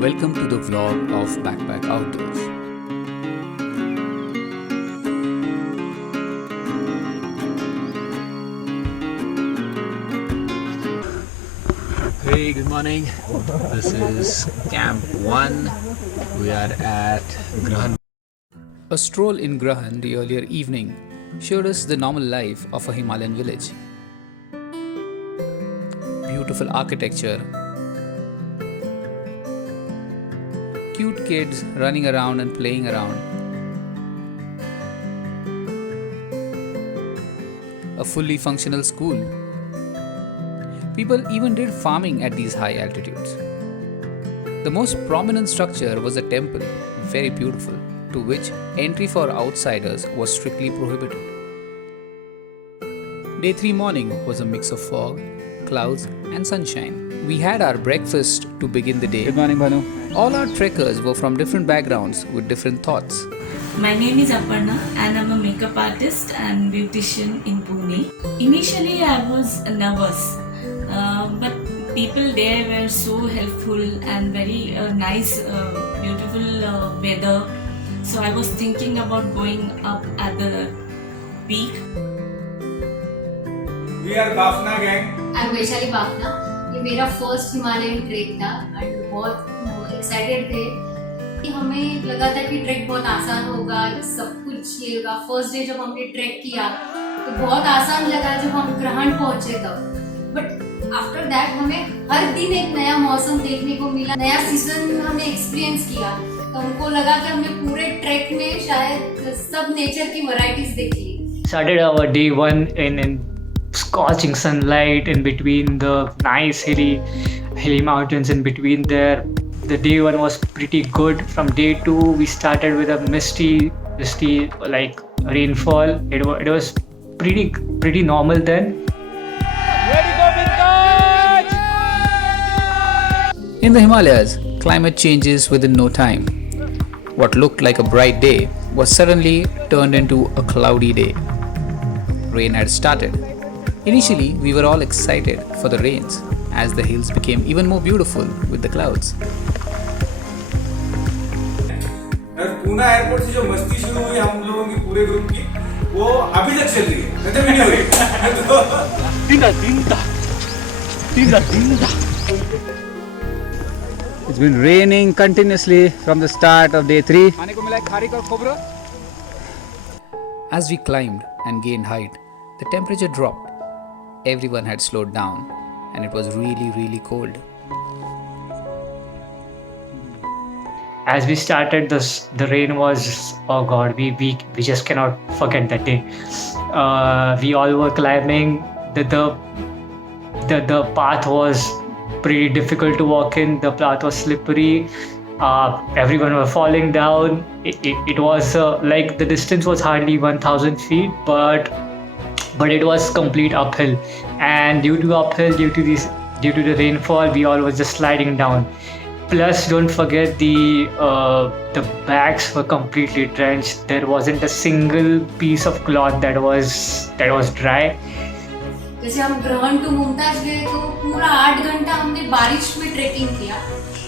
Welcome to the vlog of Backpack Outdoors. Hey, good morning. This is Camp 1. We are at Grahan. A stroll in Grahan the earlier evening showed us the normal life of a Himalayan village. Beautiful architecture, cute kids running around and playing around, a fully functional school. People even did farming at these high altitudes. The most prominent structure was a temple, very beautiful, to which entry for outsiders was strictly prohibited. Day 3 morning was a mix of fog, clouds and sunshine. We had our breakfast to begin the day. Good morning, Bhanu. All our trekkers were from different backgrounds with different thoughts. My name is Aparna and I'm a makeup artist and beautician in Pune. Initially I was nervous, but people there were so helpful and very nice, beautiful weather. So I was thinking about going up at the peak. We are Bafna gang. I'm Vaishali Bafna. ये मेरा first Himalayan track था and बहुत excited थे कि हमें लगा था कि ट्रैक बहुत आसान होगा, सब कुछ ये होगा. फर्स्ट डे जब हमने ट्रैक किया तो बहुत आसान लगा जब हम ग्रहण पहुंचे तब. बट आफ्टर दैट हमें हर दिन एक नया मौसम देखने को मिला, नया सीजन हमने एक्सपीरियंस किया. तो हमको लगा कि हमने पूरे ट्रैक में शायद सब नेचर की वैरायटीज देखी. Started our day one in scorching sunlight in between the nice hilly mountains. In between there, the day one was pretty good. From day two we started with a misty like rainfall. It was pretty normal then. In the Himalayas, climate changes within no time. What looked like a bright day was suddenly turned into a cloudy day. Rain had started. Initially, we were all excited for the rains as the hills became even more beautiful with the clouds. Poona airport से जो मस्ती शुरू हुई हम लोगों की पूरे group की, वो अभी तक चल रही है. खत्म ही नहीं हुई. It's been raining continuously from the start of day 3. As we climbed and gained height, the temperature dropped. Everyone had slowed down and it was really cold. As we started this, the rain was, oh god, we just cannot forget that day. We all were climbing. The path was pretty difficult to walk in. The path was slippery. Everyone were falling down. It was like the distance was hardly 1,000 feet, but it was complete uphill. And due to the rainfall, we all was just sliding down. Plus, don't forget the bags were completely drenched. There wasn't a single piece of cloth that was dry. जैसे हम ग्रहण to Mumtaz गए तो पूरा 8 घंटा हमने बारिश में ट्रेकिंग किया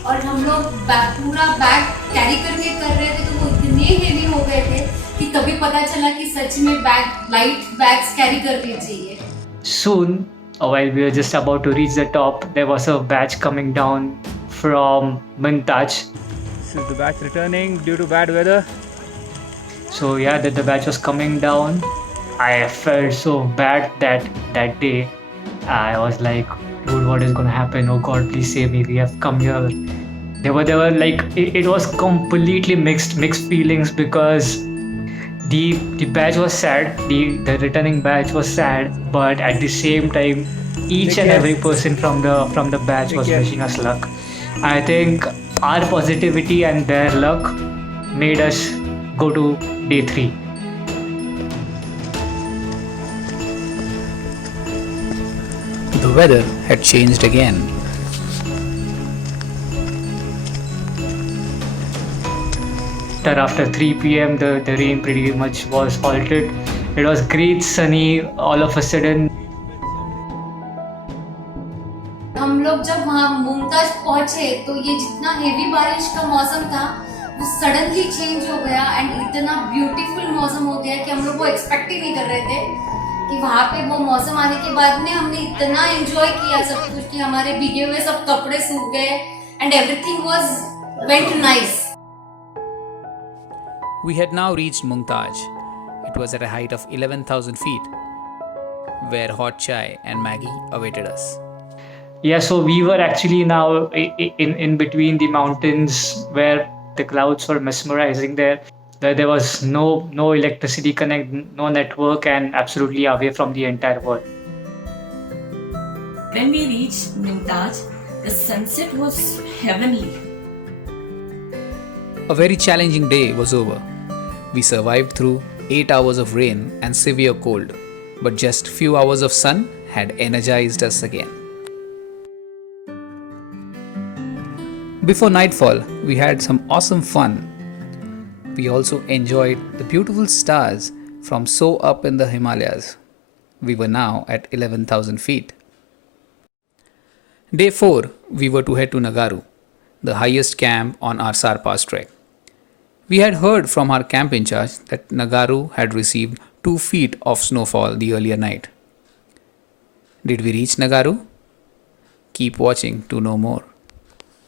और हम लोग पूरा बैग कैरी करके कर रहे थे तो वो इतने हेवी हो गए थे कि तभी पता चला कि सच में लाइट बैग्स कैरी करने चाहिए. Soon, while we were just about to reach the top, there was a batch coming down from Muntaj. This is the batch returning due to bad weather. So yeah, the batch was coming down. I felt so bad that day. I was like, dude, what is gonna happen? Oh God, please save me. We have come here. They were like, it was completely mixed feelings because the batch was sad. The returning batch was sad, but at the same time, each and every person from the batch was wishing us luck. I think our positivity and their luck made us go to day 3. The weather had changed again. After 3 p.m. the rain pretty much was halted. It was great sunny all of a sudden. हम लोग लोग जब वहाँ मुमताज पहुंचे तो ये जितना heavy बारिश का मौसम था वो सडनली चेंज हो गया एंड इतना ब्यूटीफुल मौसम हो गया कि हम लोग वो एक्सपेक्ट ही नहीं कर रहे थे कि वहाँ पे वो मौसम आने के बाद में हमने इतना एंजॉय किया सब कुछ कि हमारे भीगे हुए सब कपड़े सूख गए and everything was went nice. We had now reached Mumtaz. It was at a height of 11,000 feet, where hot chai and Maggie awaited us. Yeah, so we were actually now in between the mountains where the clouds were mesmerizing there. There was no electricity connect, no network, and absolutely away from the entire world. When we reached Mumtaz, the sunset was heavenly. A very challenging day was over. We survived through 8 hours of rain and severe cold, but just few hours of sun had energized us again. Before nightfall, we had some awesome fun. We also enjoyed the beautiful stars from so up in the Himalayas. We were now at 11,000 feet. Day 4, we were to head to Nagaru, the highest camp on our Sarpas trek. We had heard from our camp in charge that Nagaru had received 2 feet of snowfall the earlier night. Did we reach Nagaru? Keep watching to know more.